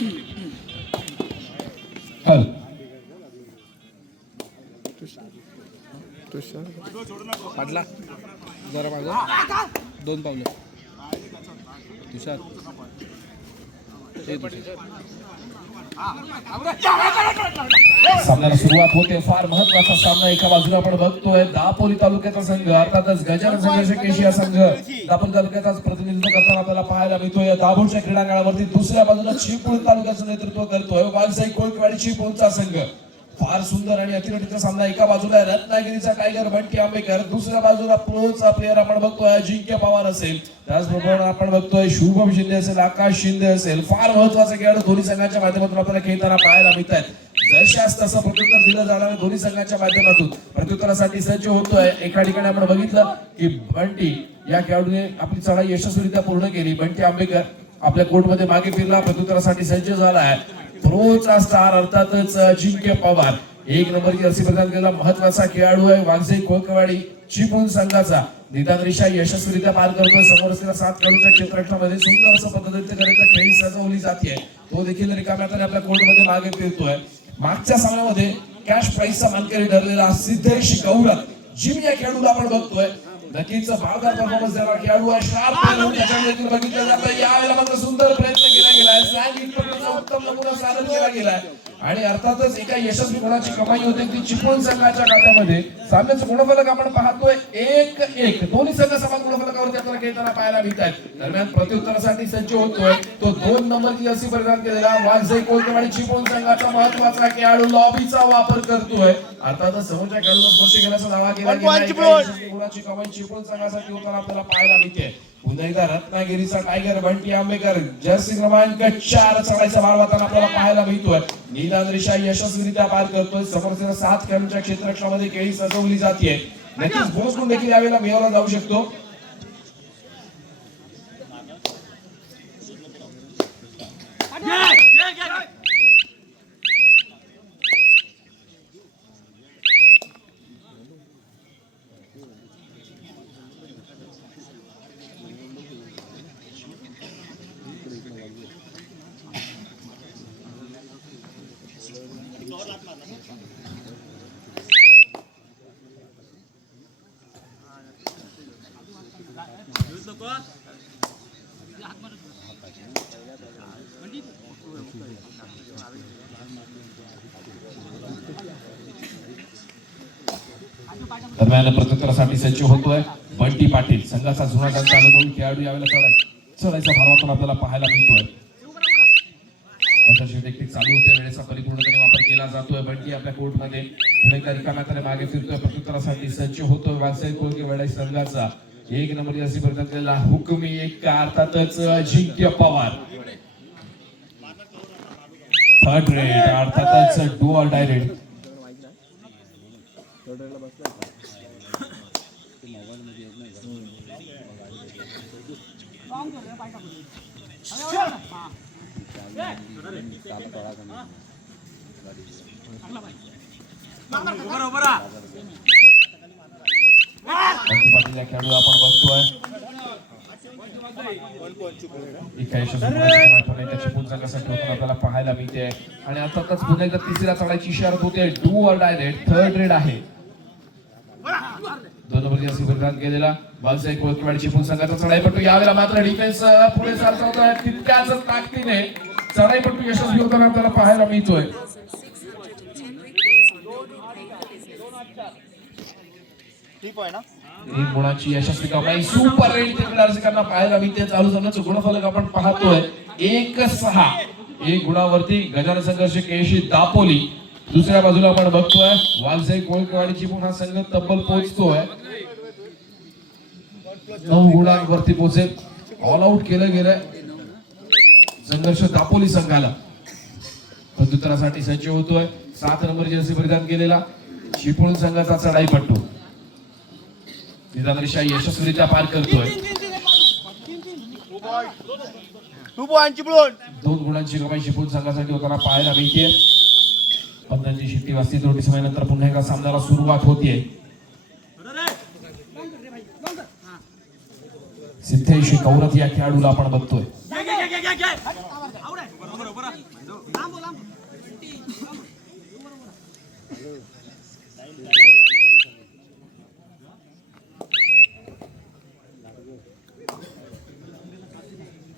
हल पाडला जरा मागं 2 पावलं तुषार सामन्याला सुरुवात होते. फार महत्वाचा सामना एका बाजूला आपण बघतोय दापोली तालुक्याचा संघ अर्थातच गजानन संघर्ष केशिया संघ दापोली तालुक्याचाच प्रतिनिधित्व करताना आपल्याला पाहायला मिळतोय. दाभोळच्या क्रीडांगणावरती दुसऱ्या बाजूला चिपळूण तालुक्याचं नेतृत्व करतोय वाघजाई कोळकवाडी चिपळूणचा संघ. फार सुंदर आणि अतिरथीचा सामना. एका बाजूला रत्नागिरीचा टायगर बंटी आंबेकर, दुसऱ्या बाजूला प्रोचा प्लेअर आपण बघतोय अजिंक्य पवार असेल, त्याचबरोबर आपण बघतोय शुभम शिंदे असेल, आकाश शिंदे असेल. फार महत्वाचा खेळाडू दोन्ही संघांच्या माध्यमातून आपल्याला खेळताना पाहायला मिळत आहेत. जशास तसं प्रत्युत्तर दिलं जाणार दोन्ही संघांच्या माध्यमातून प्रत्युत्तरासाठी सज्ज होतोय. एका ठिकाणी आपण बघितलं की बंटी या खेळाडूने आपली चढाई यशस्वीरित्या पूर्ण केली. बंटी आंबेकर आपल्या कोर्टमध्ये मागे फिरला, प्रत्युत्तरासाठी सज्ज झाला आहे. प्रोचा स्टार अर्थातच अजिंक्य पवार 1 नंबरची जर्सी प्रदान केलेला महत्वाचा खेळाडू आहे. वाघजाई कोळकवाडी चिपळूण संघाचा निदान रेषा यशस्वीरित्या पार करतोय. समोर असलेल्या 7 खेळाडूंच्या क्षेत्ररक्षणामध्ये सुंदर असं पद्धतीने खेळी सजवली जाते. तो देखील रिकाम्या हाताने आपल्या कोर्टमध्ये मागे फिरतोय. मागच्या सामन्यामध्ये कॅश प्राइजचा मानकरी ठरलेला सिद्धेश गौरव जिम या खेळाडूला आपण बघतोय. नक्कीच बाळगार परफॉर्मन्स देणारा खेळाडू आहे. शार्प त्याच्यामध्ये बघितलं जातं. यावेळेला मात्र सुंदर प्रयत्न केला गेलाय. उत्तम नमुना सादर केला गेलाय आणि अर्थातच एका यशस्वी गुणाची कमाई होते ती चिपळूण संघाच्या खात्यामध्ये. सामन्याचं गुणफलक आपण पाहतोय 1-1. दोन्ही संघ समान गुणफलकावरती आपल्याला खेळताना पाहायला मिळत आहेत. दरम्यान प्रत्युत्तरासाठी सज्ज होतोय तो 2 नंबरची जर्सी परिधान केलेला वाघजाई कोळकवाडी चिपळूण संघाचा महत्वाचा खेळाडू लॉबीचा वापर करतोय. अर्थातच समोरच्या खेळाडूला स्पर्श केल्याचा दावा केला गेला. गुणाची कमाई चिपळूण संघासाठी होताना आपल्याला पाहायला मिळते. पुन्हा एकदा रत्नागिरीचा टायगर बंटी आंबेकर जर्सी क्रमांक 4 चढायचा मारवाताना आपल्याला पाहायला मिळतोय. निदान रेषा यशस्वीरित्या पार करतोय. समोरच्या 7 खेळाडूंच्या क्षेत्ररक्षणामध्ये खेळी सजवली जाते. नक्कीच बोनस गुण देखील यावेळेला मिळवला जाऊ शकतो. दरम्यान प्रत्युत्तरासाठी सज्ज होतोय बंटी पाटील. संघाचा जुना त्यांचा अनुभवी खेळाडू यावेळेला चढायचा भावातून आपल्याला पाहायला मिळतोय. चालू होते वेळेचा परिपूर्णपणे वापर केला जातोय. बंटी आपल्या कोर्टमध्ये पुणेकर रिकाम्या मागे फिरतोय. प्रत्युत्तरासाठी सज्ज होतोय वाघजाई कोळकवाडी संघाचा 1 नंबर जर्सी परिधान केलेला हुकमी एक अर्थातच अजिंक्य पवार. थर्ड रेड अर्थातच do or die red. Patil खेळाडू आपण बघतोय. आपल्याला पाहायला मिळते आणि अर्थातच पुन्हा एकदा तिसऱ्या चढायची इशारा होते. Do or die red. Third red आहे. 2 नंबर जर्सी परिधान केलेला वाघजाई कोळकवाडी चिपळूण संघाचा चढाईपटू. यावेळेला मात्र डिफेन्स पुढे सरकवतोय. तितक्याच ताकदीने चढाईपटू यशस्वी होताना आपल्याला पाहायला मिळतोय. गुणाची यशस्वी कमाई सुपर रेड त्यांना पाहायला मिळते. चालू सामन्याचं गुणफलक आपण पाहतोय 1-6. 1 गुणावरती गजानन संघर्ष केशी दापोली. दुसऱ्या बाजूला आपण बघतोय वाघजाई कोळकवाडी चिपळूण हा संघ तब्बल पोहोचतोय 9 गुणांवरती पोहोचेल. ऑल आउट केलं गेलंय संघर्ष दापोली संघाला. प्रत्युत्तरासाठी सज्ज होतोय 7 नंबर जर्सी परिधान केलेला चिपळूण संघाचा चढाईपटू. निदान रेषा यशस्वीरित्या पार करतोय. 2 गुणांची कमाई चिपळूण संघासाठी होताना पाहायला मिळते. 15ची शिट्टी वाजती. त्रुटी समयानंतर पुन्हा एका सामन्याला सुरुवात होतीये. सिद्धेश गौरव या खेळाडूला आपण बघतोय.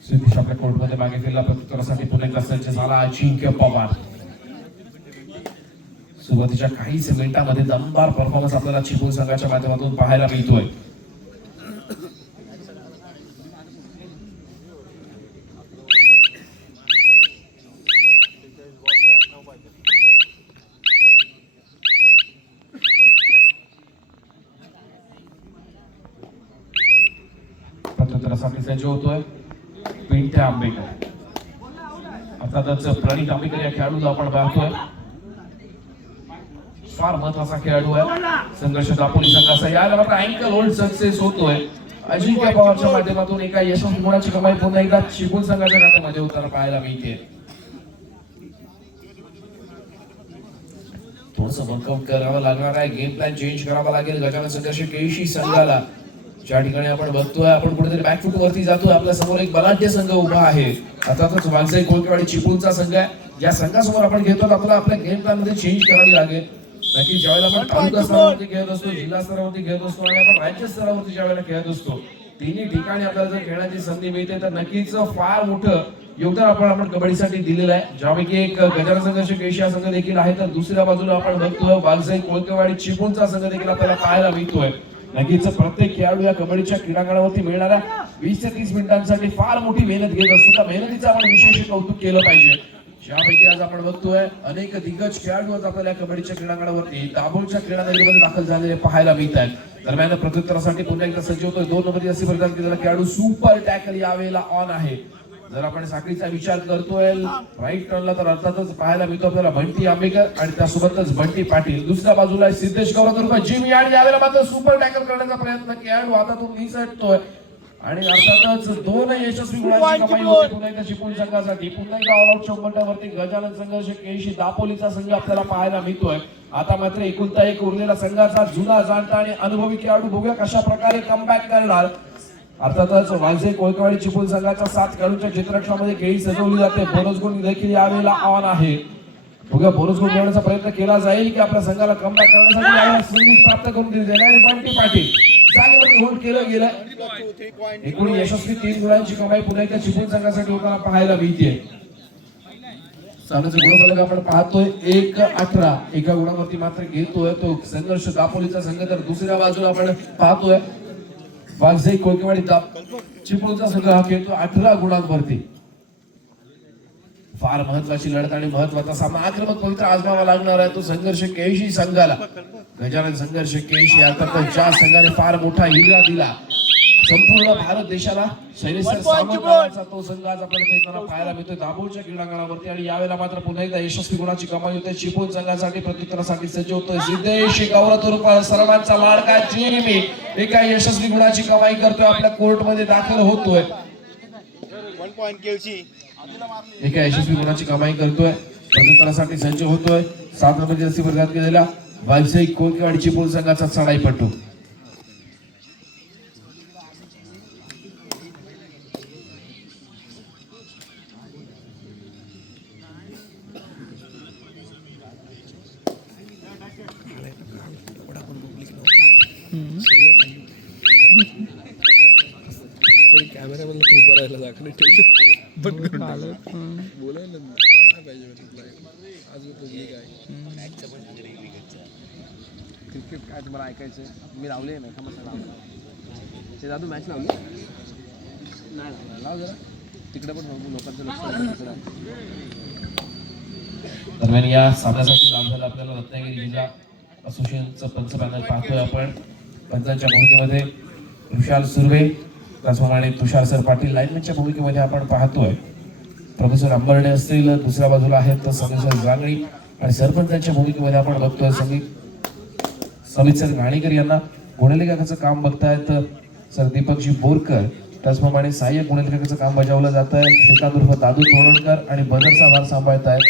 सिद्धेश आपल्या कोर्टमध्ये मागे गेला प्रत्युत्तरासाठी पुन्हा एकदा सज्ज झाला अजिंक्य पवार. सुरुवातीच्या काहीच मिनिटांमध्ये दमदार परफॉर्मन्स आपल्याला चिपळूण संघाच्या माध्यमातून पाहायला मिळतोय. प्रत्युत्तरासाठी सज्ज होतोय पिंट्या आंबेकर. अर्थातच प्रणित आंबेकर या खेळाडूला आपण पाहतोय. फार महत्वाचा खेळाडू आहे संघर्ष दापोली संघाचा. याला मात्र अँकल होल्ड सक्सेस होतोय. अजिंक्य पवारच्या माध्यमातून एका यशस्वी गुणाची कमाई पुन्हा एकदा चिपळूण संघाच्या खात्यामध्ये होताना पाहायला मिळते. थोडंसं वर्कआउट करावं लागणार आहे. गेम प्लॅन चेंज करावा लागेल गजानन संघर्ष केळशी संघाला. ज्या ठिकाणी आपण बघतोय आपण कुठेतरी बॅकफूट वरती जातोय. आपल्या समोर एक बलाढ्य संघ उभा आहे. अर्थातच वालसाई कोळकेवाडी चिपळूणचा संघ आहे. या संघासमोर आपण घेतो आपल्याला आपल्या गेम प्लॅन मध्ये चेंज करावी लागेल. नक्की ज्यावेळेला आपण तालुका स्तरावरती खेळत असतो, जिल्हा स्तरावरती खेळत असतो आणि आपण राज्य स्तरावरती ज्यावेळेला खेळत असतो, तिन्ही ठिकाणी आपल्याला जर खेळण्याची संधी मिळते तर नक्कीच फार मोठं योगदान आपण कबड्डीसाठी दिलेलं आहे. ज्यापैकी एक गजानन संघर्ष केळशी संघ देखील आहे तर दुसऱ्या बाजूला आपण बघतोय वालसाई कोळकेवाडी चिपळूणचा संघ देखील आपल्याला पाहायला मिळतोय. नक्कीच प्रत्येक खेळाडू या कबड्डीच्या क्रीडांगणावरती मिळणाऱ्या 20 ते 30 मिनिटांसाठी फार मोठी मेहनत घेत असतो. त्या मेहनतीचं आपण विशेष कौतुक केलं पाहिजे. ज्यापैकी आज आपण बघतोय अनेक दिग्गज खेळाडू आज आपल्याला कबड्डीच्या क्रीडांगणावरती दाभोळच्या क्रीडानगरीमध्ये दाखल झालेले पाहायला मिळत आहेत. दरम्यान प्रत्युत्तरासाठी पुन्हा एकदा सज्ज होतोय 2 नंबर जर्सी परिधान केलेला खेळाडू सुपर टॅकल यावेळेला ऑन आहे. जर आपण साखळीचा विचार करतोय राईट टर्नला तर अर्थातच पाहायला मिळतो आपल्याला बंटी आंबेकर आणि त्यासोबतच बंटी पाटील. दुसऱ्या बाजूला सिद्धेश गौरव जिमी आणि यावेळेला मात्र सुपर टॅकल करण्याचा प्रयत्न खेळाडू हातातून निसटतोय आणि अर्थातच 2 यशस्वी गुणांची कमाई होते पुन्हा एकदा चिपळूण संघासाठी. पुन्हा एकदा ऑल आउट 100 वरती गजानन संघर्ष केळशी दापोलीचा संघ आपल्याला पाहायला मिळतोय. आता मात्र एकुलता एक उरलेला संघाचा जुना जाणता आणि अनुभवी खेळाडू बघूया कशा प्रकारे कमबॅक करणार. अर्थातच वालसाई कोळकेवाडी चिपळूण संघाच्या 7 खेळाडूंच्या चित्ररक्षणामध्ये खेळी सजवली जाते. बोनस गुण देखील यावेळेला ऑन आहे. बघूया बोनस गुण मिळवण्याचा प्रयत्न केला जाईल की आपल्या संघाला कमबॅक करण्यासाठी यावेळेला संधी प्राप्त करून दिली जाईल. आणि बंटी पाटील जागेवरती होल्ड केलं गेलं. एकूण यशस्वी 3 गुणांची कमाई पुन्हा एकदा चिपळूण संघासाठी होताना पाहायला मिळते. सामन्याचे गुणफलक आपण पाहतोय 1-18 एका गुणावरती मात्र घेतोय तो संघर्ष दापोलीचा संघ. तर दुसऱ्या बाजूला आपण पाहतोय वालसाई कोळकेवाडी चिपळूणचा संघ हा खेळतो 18 गुणांवरती. फार महत्वाची लढत आणि महत्वाचा सामना आक्रमक पवित्र आजमावा लागणार आहे तो संघर्ष केळशी संघाला. गजानन संघर्ष केळशी अर्थात ज्या संघाने फार मोठा हिरा दिला संपूर्ण भारत देशाला शैलेश्वर सावंत नावाचा तो संघ आज आपल्याला खेळताना पाहायला मिळतोय दाभोळच्या क्रीडांगणावरती. आणि यावेळेला मात्र पुन्हा एकदा यशस्वी गुणाची कमाई होते. चिपळूण संघासाठी प्रत्युत्तरासाठी सज्ज होतोय सिद्धेश गौरव सर्वांचा लाडका जिमी एका यशस्वी गुणाची कमाई करतोय आपल्या कोर्ट मध्ये दाखल होतोय. एका यशस्वी गुणाची कमाई करतोय प्रत्युत्तरासाठी सज्ज होतोय 7 नंबर जर्सी परिधान केलेला वालसाई कोळकेवाडी चिपळूण संघाचा चढाईपटू. कॅमेरा मधलं उभं राहायला दाखवले ठेवले बंद करून बोलायला नाही पाहिजे आज पब्लिक आहे. क्रिकेट काय तुम्हाला ऐकायचं मी लावले नाही का मग ते जादू मॅच लावली नाही लाव जरा तिकडे पण बघू लोकांचं लक्ष. दरम्यान या सामन्यासाठी लाभलेला आपल्याला रत्नागिरी जिल्हा असोसिएशनचं पंच पॅनल पाहतोय आपण. पंचांच्या भूमिकेमध्ये विशाल सुर्वे त्याचप्रमाणे तुषार सर पाटील. लाईनमॅनच्या भूमिकेमध्ये आपण पाहतोय प्रोफेसर अंबर्डे असतील. दुसऱ्या बाजूला आहेत समीर जांगळी आणि सरपंचांच्या भूमिकेमध्ये आपण बघतोय समीर सर घाणेकर यांना गुणलेखकाचं काम बघतायत सर दीपकजी बोरकर. त्याचप्रमाणे सहाय्यक गुणलेखकाचं काम बजावलं जात आहे श्रीकांत उर्फ दादू तोरणकर आणि बदरचा भार सांभाळतायत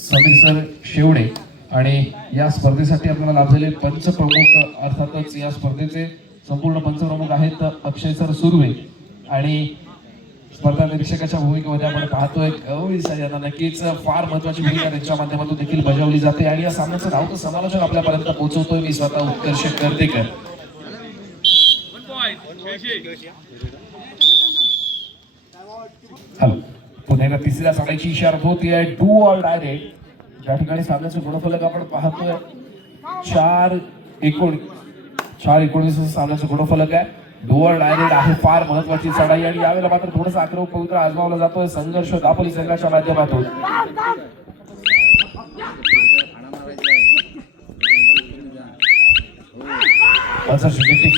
समीर सर शेवडे. आणि या स्पर्धेसाठी आपल्याला लाभलेले पंचप्रमुख अर्थातच या स्पर्धेचे संपूर्ण पंचप्रमुख आहेत अक्षय सर सुर्वे आणि स्पर्धा निरीक्षकाच्या भूमिकेमध्ये आपण पाहतोय गौरीसा यांना नक्कीच फार महत्वाची भूमिका त्यांच्या माध्यमातून देखील बजावली जाते आणि या सामन्याचं धावतं समालोचन आपल्यापर्यंत पोहोचवतोय मी स्वतः उत्कर्ष कर्तेकर. हॅलो, पुन्हा एकदा तिसऱ्या सामन्याची इशारा होती आहे डू ऑर डायरेक्ट. ज्या ठिकाणी सामन्याचं गुणफलक आपण पाहतोय 4-19 सामन्याचं गुणफलक आहे. डू ऑर डायरेक्ट आहे, फार महत्वाची चढाई आणि यावेळेला मात्र थोडासा आक्रमक पवित्र आजमावला जातोय संघर्ष दापोली संघाच्या माध्यमातून.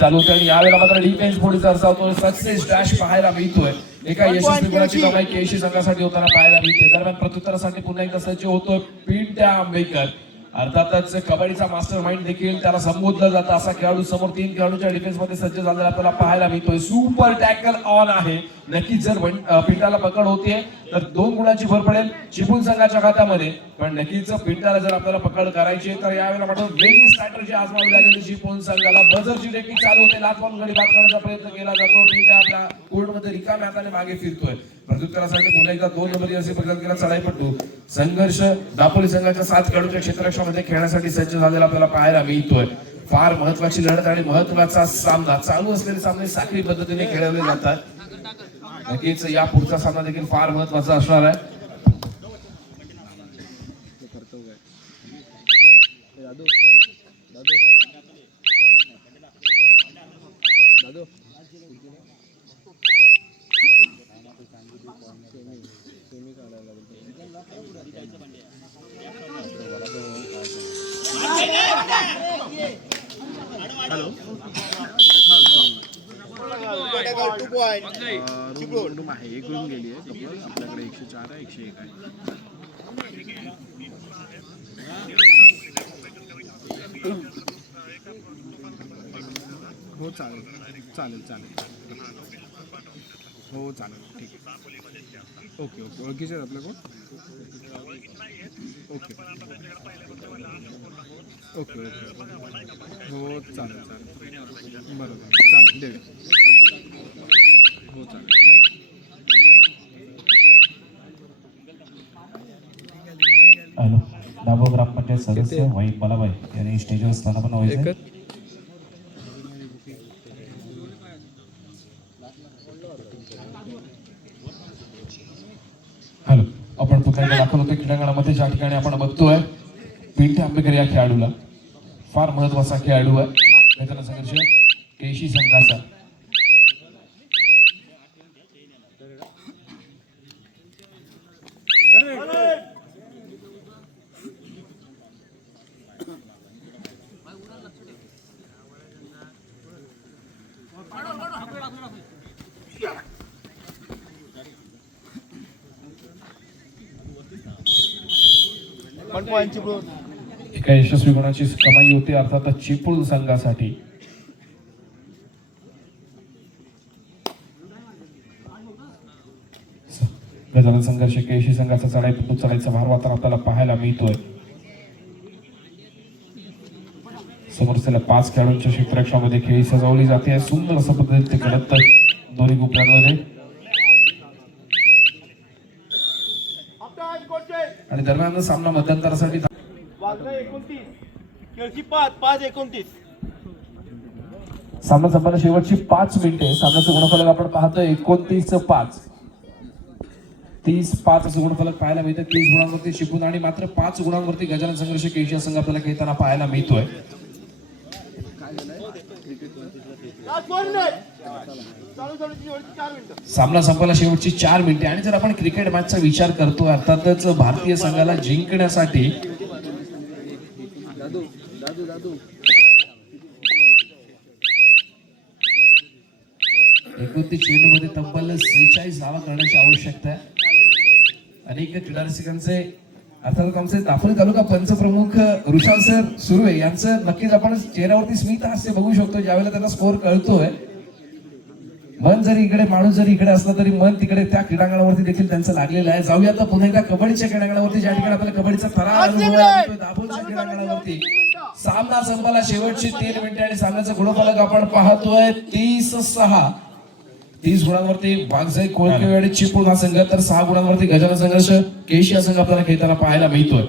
चालू होते आणि यावेळेला मात्र डिफेन्स पुढे सरसावतोय. सक्सेस डॅश पाहायला मिळतोय. एका यशस्वी गुणाची कमाई केशी संघासाठी होताना पाहायला मिळते. दरम्यान प्रत्युत्तरासाठी पुन्हा एकदा सज्ज होतोय पिंट्या आंबेकर. अर्थातच कबड्डीचा मास्टर माइंड देखील त्याला संबोधलं जातं. असा खेळाडू समोर 3 खेळाडूच्या डिफेन्स मध्ये सज्ज झालेला आपल्याला पाहायला मिळतोय. सुपर टॅकल ऑन आहे. नक्कीच जर पिंटाला पकड होतीये तर 2 गुणांची भर पडेल चिपळूण संघाच्या खात्यामध्ये. पण नक्कीच पिंटाला जर आपल्याला पकड करायची तर यावेळेला मात्र वेगळी स्ट्रॅटेजी आजमावी लागेल चिपळूण संघाला. बझरची टेक्निक चालू होते. लाथ मारून गडी बाद करण्याचा प्रयत्न केला जातो. पिंटा आपल्या कोर्टमध्ये रिकाम्या हाताने मागे फिरतोय. प्रत्युत्तरासाठी पुन्हा एकदा 2 नंबरी असे प्रयत्न केला चढाईपटू. संघर्ष दापोली संघाच्या 7 खेळाडूच्या क्षेत्ररक्षणामध्ये खेळण्यासाठी सज्ज झालेला आपल्याला पाहायला मिळतोय. फार महत्वाची लढत आणि महत्वाचा सामना. चालू असलेले सामने साखळी पद्धतीने खेळवले जातात. नक्कीच या पुढचा सामना देखील फार महत्वाचा असणार आहे. रूम आहे, एक रूम गेली आहे कपल. आपल्याकडे 104 आहे, 101 आहे. हो चालेल चालेल चालेल हो चालेल ठीक आहे. ओके ओके ओळखीचे आहेत आपल्या कोण? ओके ओके ओके हो चालेल चालेल बरोबर चालेल देऊया. हो चालेल. हॅलो, दाभोळ ग्रामपंचायत सदस्य वाई बालाबाई यांनी स्टेजवर स्थानापन्न व्हायचं. हॅलो, आपण पुन्हा एकदा दाखल होतोय क्रीडांगणामध्ये ज्या ठिकाणी आपण बघतोय पिंट्या आंबेकर या खेळाडूला. फार महत्वाचा खेळाडू आहे. मैदानाचा संघर्ष केशी संघाचा. एका यशस्वी गुणाची कमाई होती अर्थातच चिपळूण संघासाठी. गजानन संघर्ष केशी संघाचा चढाईचा भार वातावरण आपल्याला पाहायला मिळतोय. समोर असलेल्या 5 खेळाडूंच्या क्षेत्ररक्षणामध्ये खेळी सजवली जाते. सुंदर असं पद्धतीने ते करत दोन्ही गुप्यांमध्ये आणि दरम्यान सामना मध्यंतरासाठी सामना संपन्न शेवटची 5 मिनिटे. सामन्याचं गुणफलक आपण पाहतोय 29-5. 30-5 असं गुणफलक पाहायला मिळतं. 30 गुणांवरती चिपळूण आणि मात्र 5 गुणांवरती गजानन संघर्ष केशी संघ आपल्याला खेळताना पाहायला मिळतोय. सामना संपला शेवटची 4 मिनिटे आणि जर आपण क्रिकेट मॅचचा विचार करतो अर्थातच भारतीय संघाला जिंकण्यासाठी 29 चेंडूमध्ये तब्बल 46 धावा करण्याची आवश्यकता आहे. अनेक क्रीडा रसिकांचे अर्थात आमचे दापोली तालुका पंचप्रमुख ऋषाल सर सुर्वे यांचं नक्कीच आपण चेहऱ्यावरती स्मित हास्य बघू शकतो ज्यावेळेला त्यांना स्कोर कळतोय. मन जरी इकडे माणूस जरी इकडे असला तरी मन तिकडे त्या क्रीडांगणावरती देखील त्यांचं लागलेलं आहे. जाऊया आता पुन्हा एकदा कबड्डीच्या क्रीडांगणावरती ज्या ठिकाणी आपल्याला कबड्डीचा थरार अनुभव आहे दापोलीच्या क्रीडांगणावरती. सामना संपला शेवटची 3 मिनिटे आणि सामन्याचा गुणफलक आपण पाहतोय 30-6. 30 गुणांवरती वाघजाई कोळकेवाडी चिपळूण हा संघ, तर 6 गुणांवरती गजानन संघर्ष केशी हा संघ आपल्याला खेळताना पाहायला मिळतोय.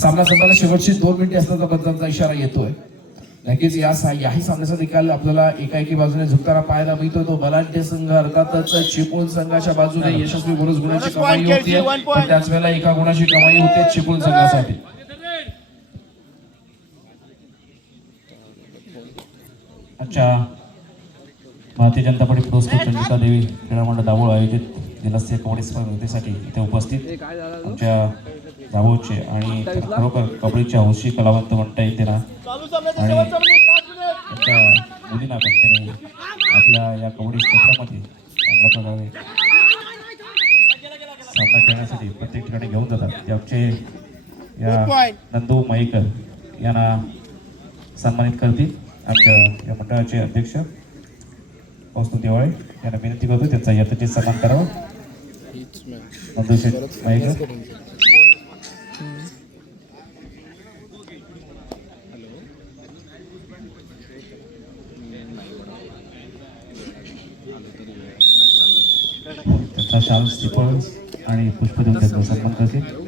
सामना संपायला शेवटची 2 मिनिटे असल्याचा पंचांचा इशारा येतोय. नक्कीच याही सामन्याचा निकाल आपल्याला एकाएकी बाजूने झुकताना पाहायला मिळतोय. तो बलाढ्य संघ अर्थातच चिपळूण संघाच्या बाजूने यशस्वी बोनस गुणाची कमाई होतीये, पण त्याच वेळेला एका गुणाची कमाई होते चिपळूण संघासाठी. आजच्या भारतीय जनता पार्टी पुरस्कृत चंद्रिका देवी क्रीडा मंडळ दाभोळ आयोजित दिलास्य कबड्डी स्पर्धेसाठी इथे उपस्थित आमच्या दाभोळचे आणि खरोखर कबड्डीच्या हौशी कलावंत म्हणता येते ना, आणि त्यांच्या मुलींना पण त्यांनी आपल्या या कबड्डी क्षेत्रामध्ये चांगल्या प्रकारे सामना खेळण्यासाठी प्रत्येक ठिकाणी घेऊन जातात. आमचे या नंदू माईकर यांना सन्मानित करतील. आमच्या या मंडळाचे अध्यक्ष कौस्तुभ दिवाळे यांना विनंती करतो त्यांचा यथोचित सन्मान करावा. नंदू माईकर. त्यांचा शाल श्रीफळ आणि पुष्प देऊन त्यांचा सन्मान करतील.